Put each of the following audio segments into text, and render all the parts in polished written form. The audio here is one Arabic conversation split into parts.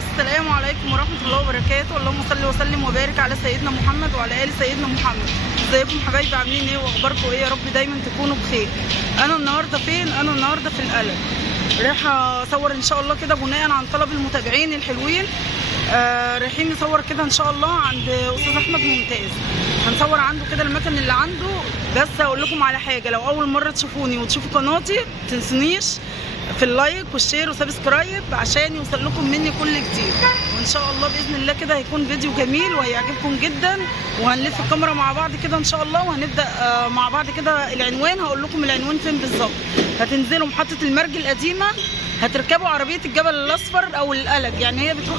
السلام عليكم ورحمة الله وبركاته. اللهم صل وسلم وبارك على سيدنا محمد وعلى آل سيدنا محمد. ازيكم حبايبي، عاملين ايه واخباركم ايه؟ يا رب دايما تكونوا بخير. انا النهارده فين؟ انا النهارده في القلب، رايحه اصور ان شاء الله كده بناء عن طلب المتابعين الحلوين. رايحين نصور كده ان شاء الله عند استاذ احمد ممتاز، هنصور عنده كده المكن اللي عنده. بس هقول لكم على حاجه، لو اول مره تشوفوني وتشوفوا قناتي متنسونيش في اللايك والشير وسبسكرايب عشان يوصل لكم مني كل جديد. وان شاء الله باذن الله كده هيكون فيديو جميل وهيعجبكم جدا، وهنلف الكاميرا مع بعض كده ان شاء الله، وهنبدا مع بعض كده. العنوان هقول لكم العنوان فين بالظبط. هتنزلوا محطه المرج القديمه، هتركبوا عربيه الجبل الاصفر او القلج، يعني هي بتروح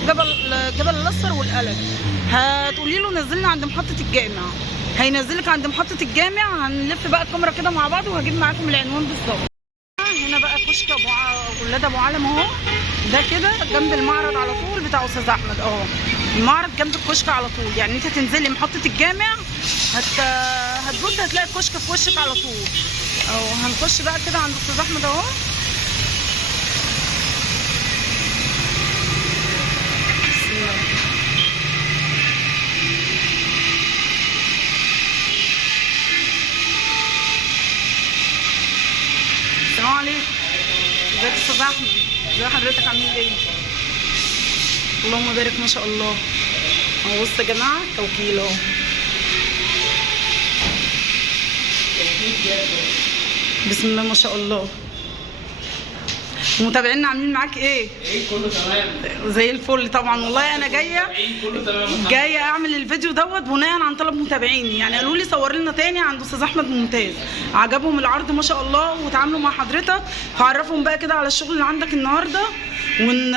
جبل الاصفر والقلج. هتقولي له نزلنا عند محطه الجامع، هينزلك عند محطه الجامع. هنلف بقى الكاميرا كده مع بعض وهجيب معاكم العنوان بالظبط. هنا بقى كشك ولاد ابو علم اهو، ده كده جنب المعرض على طول بتاع استاذ احمد اهو. المعرض جنب الكشك على طول، يعني انت تنزلي محطه الجامع هتبص هتلاقي الكشك في وشك على طول اهو. هنخش بقى كده عند استاذ احمد اهو. بسم الله. السلام عليكم. ازيك يا استاذ احمد؟ ازي حضرتك، عامل ايه؟ اللهم بارك ما شاء الله. اهو بصوا يا جماعه توكيل اهو. بسم الله ما شاء الله. متابعينا عاملين معاك ايه؟ ايه كله تمام زي الفل طبعا. والله انا جايه اعمل الفيديو دوت بناء عن طلب متابعيني، يعني قالوا لي صور لنا تاني عند استاذ احمد ممتاز، عجبهم العرض ما شاء الله وتعاملوا مع حضرتك، فعرفهم بقى كده على الشغل اللي عندك النهارده. وان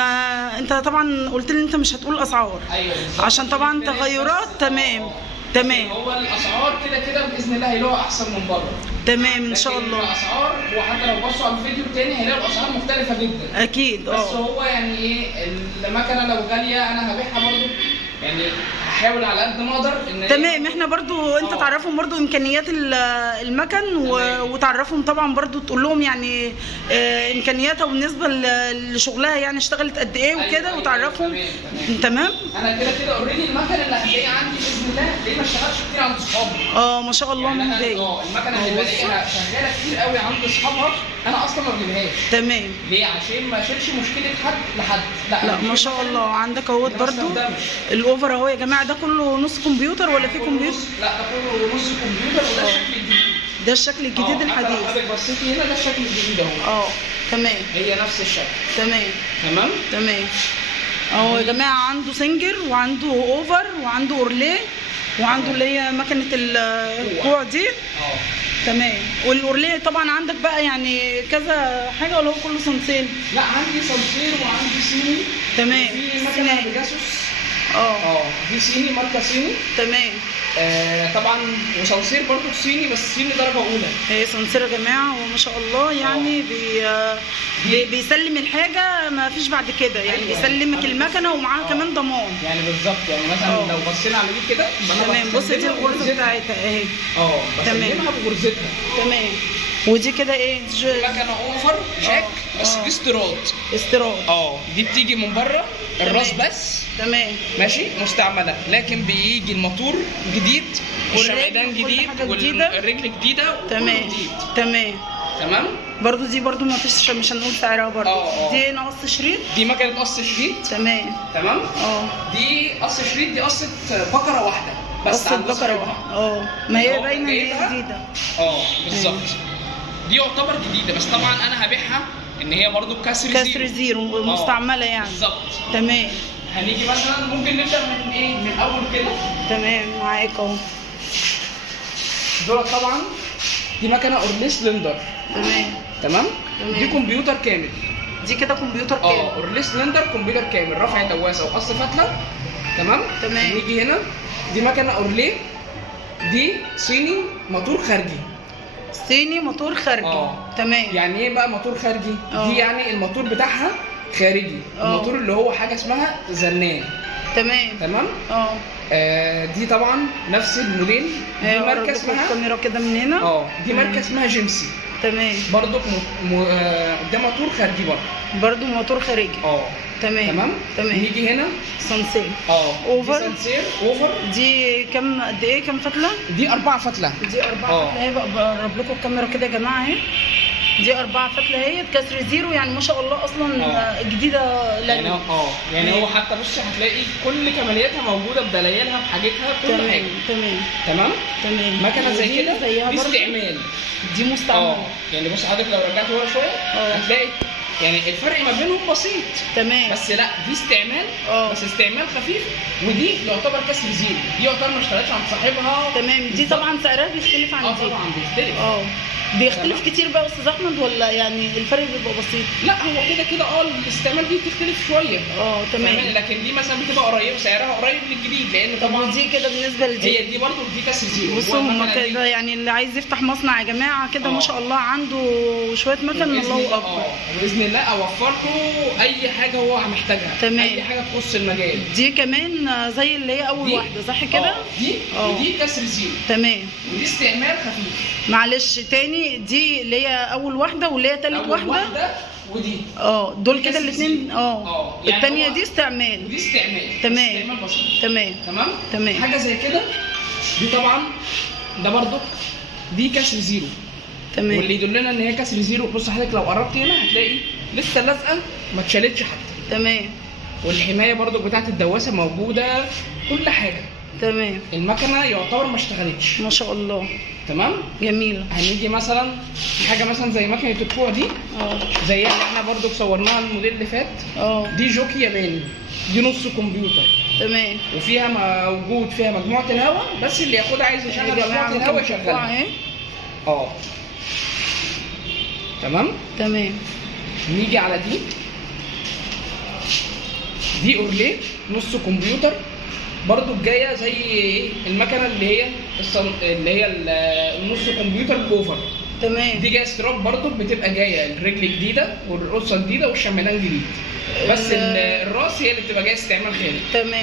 انت طبعا قلت لي انت مش هتقول اسعار. ايوه عشان طبعا تغيرات. تمام هو الاسعار كده باذن الله هيلاقوا احسن من بره. تمام ان شاء الله. الاسعار وحتى لو بصوا على الفيديو التاني هيلاقوا الاسعار مختلفه جدا اكيد. بس هو يعني ايه، المكنه لو غاليه انا هبيعها برضو، يعني هحاول على قد ما اقدر ان تمام. احنا برضو انت تعرفهم برضو امكانيات المكن وتعرفهم طبعا برضو، تقول لهم يعني امكانياتها بالنسبه لشغلها، يعني اشتغلت قد ايه وكده وتعرفهم. تمام. انا كده اوريدي المكن اللي هتلاقيه عندي باذن الله هتلاقيه ما اشتغلش كتير عند اصحابي. ما شاء الله يعني من بدايه. المكنه اللي بلاقيها شغاله كتير قوي عند اصحابها انا اصلا ما بجيبهاش. تمام. ليه؟ عشان ما اشيلش مشكله حد لحد. لا ما شاء الله. عندك اهوت برضو الاوفر اهو يا جماعه. ده كله نص كمبيوتر ولا في كمبيوتر؟ لا ده كله نص كمبيوتر، وده الشكل الجديد. ده الشكل الجديد الحديث. لو حضرتك بصيتي هنا ده الشكل الجديد اهو. تمام. هي نفس الشكل. تمام اهو يا جماعه. عنده سنجر وعنده اوفر وعنده اورليه وعنده اللي هي مكنه الكوع دي. تمام. والاورليه طبعا عندك بقى يعني كذا حاجه ولا هو كله صنصين؟ لا عندي صنصير وعندي صيني. تمام. في مكنه بجاسوس. دي صيني، ماركه صيني. تمام. طبعا وصنصير برضو صيني، بس صيني درجه اولى. هي صنصير يا جماعه وما شاء الله، يعني بيسلم الحاجه ما فيش بعد كده، يعني بيسلمك المكنه ومعاها كمان ضمان. يعني بالظبط، يعني مثلا لو بصينا على دي كده تمام. بص دي الغرزه بتاعتها اهي. بسلمها بغرزتها. تمام. ودي كده ايه؟ مكنه اوفر جاك، بس دي استيراد. دي بتيجي من بره الراس بس. تمام. ماشي، مستعمله، لكن بيجي الموتور جديد والشمعدان جديد والرجل جديده. تمام. برضو دي برضو ما فيش، مش هنقول سعرها برضو. دي قص شريط. دي مكنه قص شريط. تمام. دي قص شريط، دي قصه بقره واحده بس. قصه بقره واحده. ما هي باينه ان هي جديده. بالظبط. دي يعتبر جديده، بس طبعا انا هبيعها ان هي برضو كسر زيرو مستعمله يعني. بالظبط. تمام. هنيجي مثلا ممكن نبدا من ايه، من الاول كده. تمام معاك اهو. دول طبعا دي مكنه اورليه سلندر. تمام. دي كمبيوتر كامل. دي كده كمبيوتر كامل. اورليه سلندر كمبيوتر كامل، رفع دواسه وقص فتله. تمام. نيجي هنا، دي مكنه اورليه، دي صيني موتور خارجي. تمام. يعني ايه بقى موتور خارجي؟ دي يعني الموتور بتاعها خارجي. الموتور اللي هو حاجه اسمها زنان. تمام. دي طبعا نفس الموديل. دي ماركه اسمها الكاميرا كده من هنا. دي ماركه اسمها جيمسي. تمام. برضو ده موتور خارجي برضو موتور خارجي. تمام. نيجي هنا سانسير اوفر. دي سانسير اوفر. دي كام قد ايه؟ كام فتله؟ دي 4 فتله. دي 4 فتله اهي، بقرب لكم الكاميرا كده يا جماعه اهي. دي 4 فتله اهي، كسر زيرو، يعني ما شاء الله اصلا جديده. يعني هو حتى بص هتلاقي كل كمالياتها موجوده بدلايلها بحاجتها بكل حاجه. تمام. مكنه زي كده دي استعمال، دي مستعمله. يعني بص حضرتك لو رجعت ورا شويه هتلاقي يعني الفرق ما بينهم بسيط. بس لا دي استعمال بس استعمال خفيف، ودي يعتبر كسر زيرو، دي يعتبر ما اشتغلتش عند صاحبها. دي طبعا سعرها بيختلف عن دي. طبعا بيختلف. بيختلف كتير بقى يا استاذ احمد، ولا يعني الفرق بيبقى بسيط؟ لا هو كده الاستعمال دي بتختلف شويه. تمام. لكن دي مثلا بتبقى قريبه، سعرها قريب من الجديد، لان طبعا دي كده بالنسبه لدي هي دي برضه دي كسر زيرو. بصوا هم كده، يعني اللي عايز يفتح مصنع يا جماعه كده ما شاء الله عنده شويه مكن، الله اكبر. باذن الله اوفر له اي حاجه هو محتاجها. اي حاجه تخص المجال. دي كمان زي اللي هي اول واحده صح كده؟ دي كسر زيرو. تمام. ودي استعمال خفيف. معلش تاني، دي اللي هي اول واحده واللي هي تالت واحده ودي دول كده الاثنين. يعني الثانيه دي استعمال ودي استعمال. تمام. استعمال بسيط. تمام. حاجه زي كده دي طبعا ده برضو دي كسر زيرو. واللي يدلنا ان هي كسر زيرو، بص حضرتك لو قربت هنا هتلاقي لسه لازقه ما اتشالتش حتى. والحمايه برضو بتاعت الدواسه موجوده، كل حاجه. المكنه يعتبر ما اشتغلتش ما شاء الله. تمام. جميله. هنيجي مثلا حاجه مثلا زي مكنه الكوع دي، زي اللي احنا برضو صورناها الموديل اللي فات. دي جوكي ياباني، دي نص كمبيوتر. وفيها موجود فيها مجموعه الهواء، بس اللي ياخدها عايز يشغل مجموعه الهواء يشغلها. تمام. نيجي على دي اورليه نص كمبيوتر، برضو جايه زي المكنه اللي هي النص كمبيوتر الاوفر. دي جايه استيراد برضو، بتبقى جايه الرجل جديده والرقصه جديده والشمالان جديد، بس الراس هي اللي بتبقى جايه استعمال خارجي.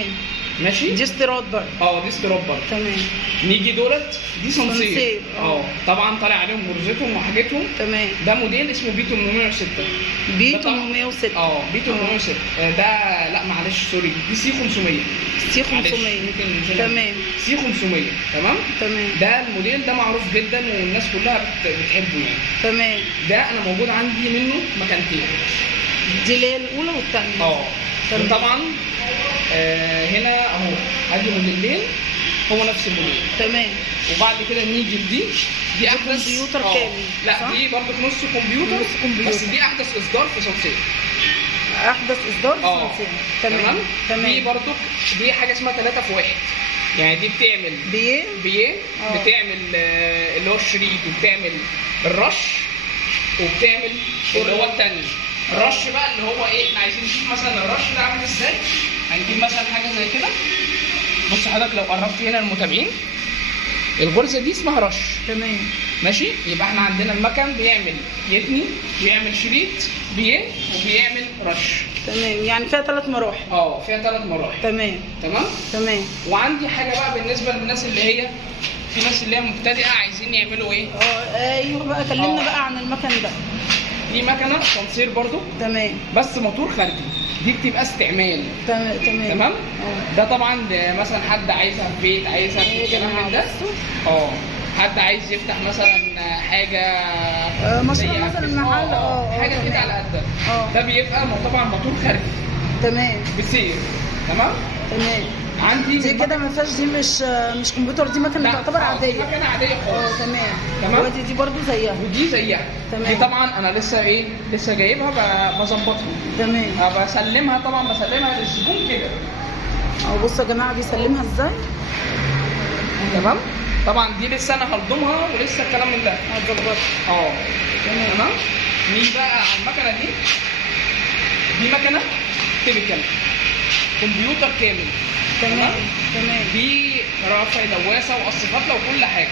ماشي. دي استيراد برضه. دي استيراد برضه. نيجي دولت دي سانسير. طبعا طالع عليهم غرزتهم وحاجتهم. ده موديل اسمه بي 806. بي 806. بي 806 ده لا معلش سوري، دي سي 500. سي 500. سي 500. تمام. ده الموديل ده معروف جدا والناس كلها بتحبه يعني. ده انا موجود عندي منه مكانتين. دي اللي هي الاولى والثانيه. وطبعا هنا اهو ادي موديلين هو نفس الموديل. وبعد كده نيجي دي احدث كمبيوتر كامل. لا دي برضه نص كمبيوتر بس دي احدث اصدار في سانسير. احدث اصدار في سانسير. تمام. دي برضه دي حاجه اسمها 3 في 1، يعني دي بتعمل بيه بتعمل اللي هو الشريط، وبتعمل الرش، وبتعمل اللي هو الثاني الرش بقى اللي هو ايه. احنا عايزين نشوف مثلا الرش ده عامل ازاي. هنجيب مثلا حاجه زي كده. بص حضرتك لو قربت هنا المتابعين، الغرزه دي اسمها رش. ماشي. يبقى احنا عندنا المكن بيعمل يتني، بيعمل شريط، وبيعمل رش. يعني فيها 3 مراحل. فيها 3 مراحل. تمام. وعندي حاجه بقى بالنسبه للناس اللي هي في ناس اللي هي مبتدئه عايزين يعملوا ايه. ايوه بقى كلمنا بقى عن المكن ده. دي مكنه سانسير برضو. بس موتور خارجي، دي بتبقى استعمال. تمام. ده طبعا مثلا حد عايزها في بيت، عايزها في الكلام ده. حد عايز يفتح مثلا حاجه مشروع مثلا محل حاجه كده على قد ده بيبقى طبعا موتور خارجي. بسير. تمام. عندي دي كده ما فيهاش، دي مش كمبيوتر، دي مكنه تعتبر عاديه. دي مكنه عاديه خالص. تمام. ودي برضو زيها. ودي زيها. دي طبعا انا لسه جايبها بظبطها. بسلمها طبعا للزبون كده. بصوا يا جماعه بيسلمها ازاي. تمام. طبعا دي لسه انا هلضمها ولسه الكلام من ده هتظبطها. تمام. نيجي بقى على المكنه دي مكنه تيبيكال كمبيوتر كامل. تمام. دي رافع دواسه وقص فتله وكل حاجه.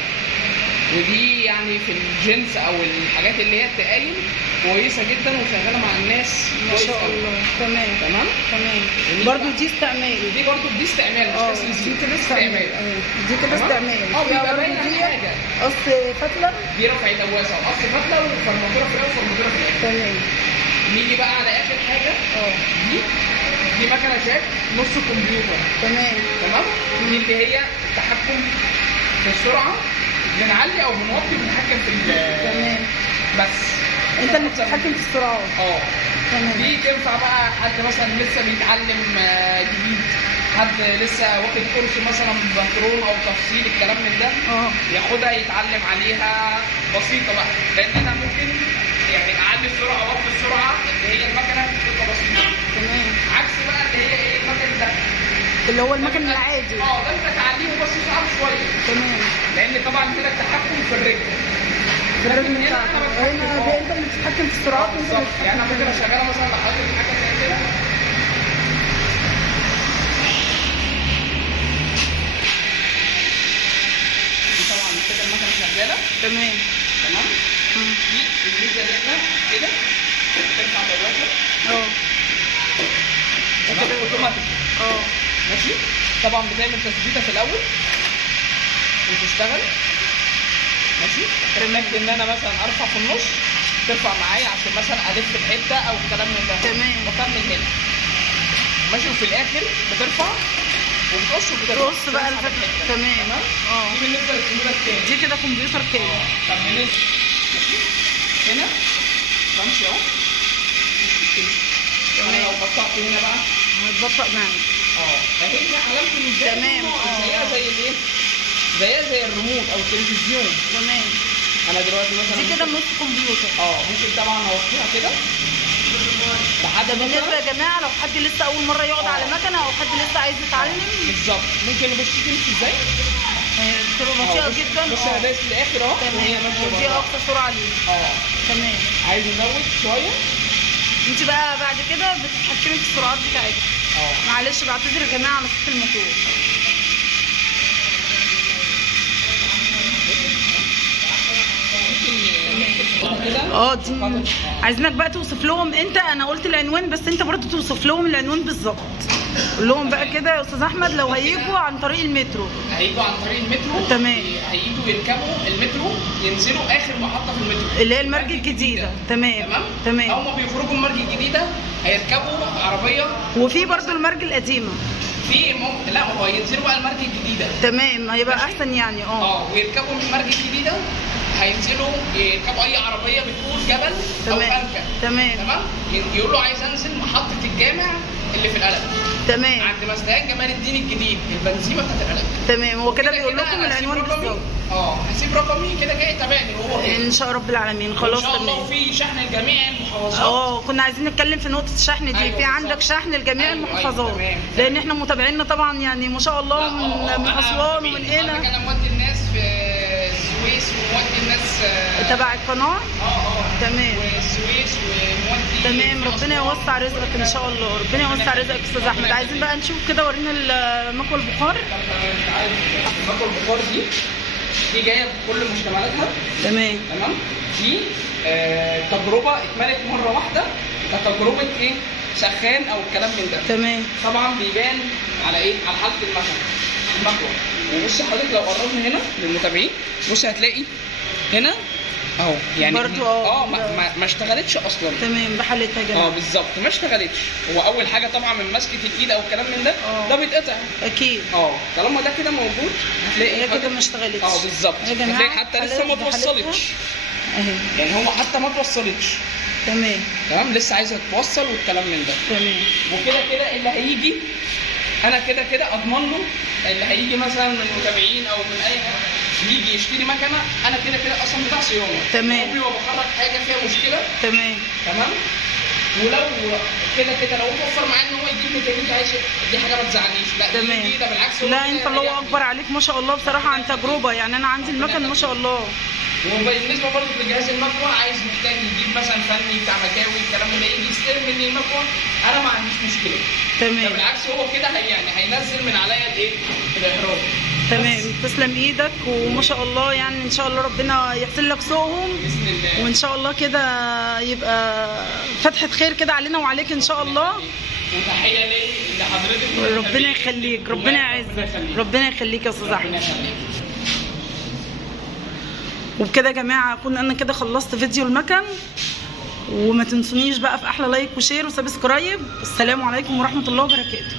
ودي يعني في الجنس او الحاجات اللي هي التقايم كويسه جدا وشغاله مع الناس ما شاء الله. تمام. برضو دي استعمال. دي برضو دي استعمال مش بس دي كده استعمال. دي كده استعمال. بيبقى باين حاجه. قص فتله. دي رفع دواسه وقص فتله وفرماتوره في الاول وفرماتوره في الاخر. نيجي بقى على اخر حاجه. دي مكنه شاك نص كمبيوتر. تمام. دي اللي هي التحكم في السرعه، بنعلي او بنوطي بنتحكم في تمام. بس انت اللي بتتحكم في السرعات. تمام. دي تنفع بقى حد مثلا لسه بيتعلم جديد، حد لسه واخد كورس مثلا بنترون او تفصيل الكلام من ده، ياخدها يتعلم عليها بسيطه بقى، لان انا ممكن يعني اعلي السرعه اوطي السرعه اللي هي المكنه بتبقى بسيطه. تمام. عكس بقى اللي هي ايه المكن ده اللي هو المكن العادي. ده انت تعليه بس صعب شويه. تمام. لان طبعا كده التحكم في الرجل. الرجل بتاعك هنا انت اللي بتتحكم في السرعات. بالظبط. يعني انا ممكن اشغلها مثلا لو حطيت حاجه زي كده. دي طبعا كده المكنه شغاله. تمام. دي الميزه اللي احنا كده ترفع دواسه. كده اوتوماتيك. ماشي. طبعا بتعمل تثبيته في الاول وتشتغل. ماشي. رماك ان انا مثلا ارفع في النص ترفع معايا عشان مثلا الف الحته او الكلام من ده. تمام. بكمل هنا. ماشي. وفي الاخر بترفع وبتقص وبتقص بقى الفتحه. تمام. دي بالنسبه للكمبيوتر التاني. دي كده كمبيوتر تاني. طب بالنسبه ماشي هنا بمشي اهو. تمام. لو بطأت هنا بقى هتبطأ معاك. فهي علامه الميزان. تمام. زيها زي الايه؟ زيها زي الريموت او التلفزيون. تمام. انا دلوقتي مثلا دي كده نص كمبيوتر. ممكن طبعا اوطيها كده لحد بالنسبه يا جماعه لو حد لسه اول مره يقعد على مكنه او حد لسه عايز يتعلم. بالظبط. ممكن نبص تمشي ازاي؟ بتبقى بطيئه جدا. بص انا دايس للاخر اهو. تمام. دي اقصى سرعه ليه. تمام. عايز نزود شويه. انت بقى بعد كده بتتحكمي في السرعات بتاعتك. معلش بعتذر يا جماعه على صوت الموتور. دي عايزينك بقى توصف لهم انت. انا قلت العنوان بس انت برضه توصف لهم العنوان بالظبط. قول لهم بقى كده يا استاذ احمد لو هيجوا عن طريق المترو. هيجوا عن طريق المترو. تمام. هيجوا يركبوا المترو ينزلوا اخر محطه في المترو اللي هي المرج الجديده. تمام. هم بيخرجوا المرج الجديده هيركبوا عربيه. وفي برضه المرج القديمه. لا هو ينزلوا بقى المرج الجديده. تمام. هيبقى احسن يعني. ويركبوا من المرج الجديده هينزلوا يركبوا اي عربيه بتقول جبل او فلكه. تمام. يقولوا عايز انزل محطه الجامع اللي في القلم. تمام. عند مسجد جمال الدين الجديد البنزيمه بتاعت القلم. تمام. هو كده بيقول لكم العنوان بالظبط. هسيب رقمي كده جاي تابعني هو ان شاء رب العالمين. خلاص تمام. ان شاء الله. في شحن لجميع المحافظات. كنا عايزين نتكلم في نقطه الشحن دي. في عندك شحن لجميع المحافظات. لان احنا متابعيننا طبعا يعني ما شاء الله من اسوان ومن هنا. انا مودي الناس في السويس ومودي الناس تبع القناه. تمام. والسويس ومودي. تمام. ربنا يوسع رزقك ان شاء الله. ربنا يوسع رزقك يا استاذ احمد. عايزين بقى نشوف كده. ورينا المكوى البخار. المكوى البخار دي جايه بكل مشتملاتها. تمام. دي تجربه اتملت مره واحده كتجربه ايه سخان او الكلام من ده. تمام. طبعا بيبان على ايه؟ على حاله المكوى. وبص حضرتك لو قربنا هنا للمتابعين بص هتلاقي هنا اهو يعني برضو ما اشتغلتش اصلا. تمام. بحالتها يا جماعه. بالظبط ما اشتغلتش. هو اول حاجه طبعا من مسكه الايد او الكلام من ده ده بيتقطع اكيد. طالما ده كده موجود هتلاقي هي كده ما اشتغلتش. بالظبط. هتلاقي حتى لسه ما اتوصلتش اهي. يعني هو حتى ما اتوصلتش. تمام. لسه عايزه تتوصل والكلام من ده. تمام. وكده كده اللي هيجي انا كده اضمن له. اللي هيجي مثلا من المتابعين او من اي حد يجي يشتري مكنه انا كده اصلا بتاع صيانه. تمام. عمري ما بخرج حاجه فيها مشكله. تمام. ولو كده لو توفر معاه ان هو يجيب ميكانيكي عايش دي حاجه ما تزعلنيش. لا تمام. دي ده بالعكس. لا انت الله اكبر عليك ما شاء الله بصراحه عن تجربه. يعني انا عندي المكن ما شاء الله. وبالنسبه برضه لجهاز المكوى عايز محتاج يجيب مثلا فني بتاع مكاوي الكلام ده يجي يستلم مني المكوى انا ما عنديش مشكله. تمام. ده بالعكس هو كده يعني هينزل من عليا الايه؟ الاحراج. تمام. تسلم ايدك وما شاء الله. يعني ان شاء الله ربنا يحسن لك سوقهم باذن الله. وان شاء الله كده يبقى فتحه خير كده علينا وعليك ان شاء الله. وتحيه لحضرتك. ربنا يخليك. ربنا يعزك. ربنا يخليك يا استاذ احمد. وبكده يا جماعه اكون انا كده خلصت فيديو المكن وما تنسونيش بقى في احلى لايك وشير وسبسكرايب. السلام عليكم ورحمه الله وبركاته.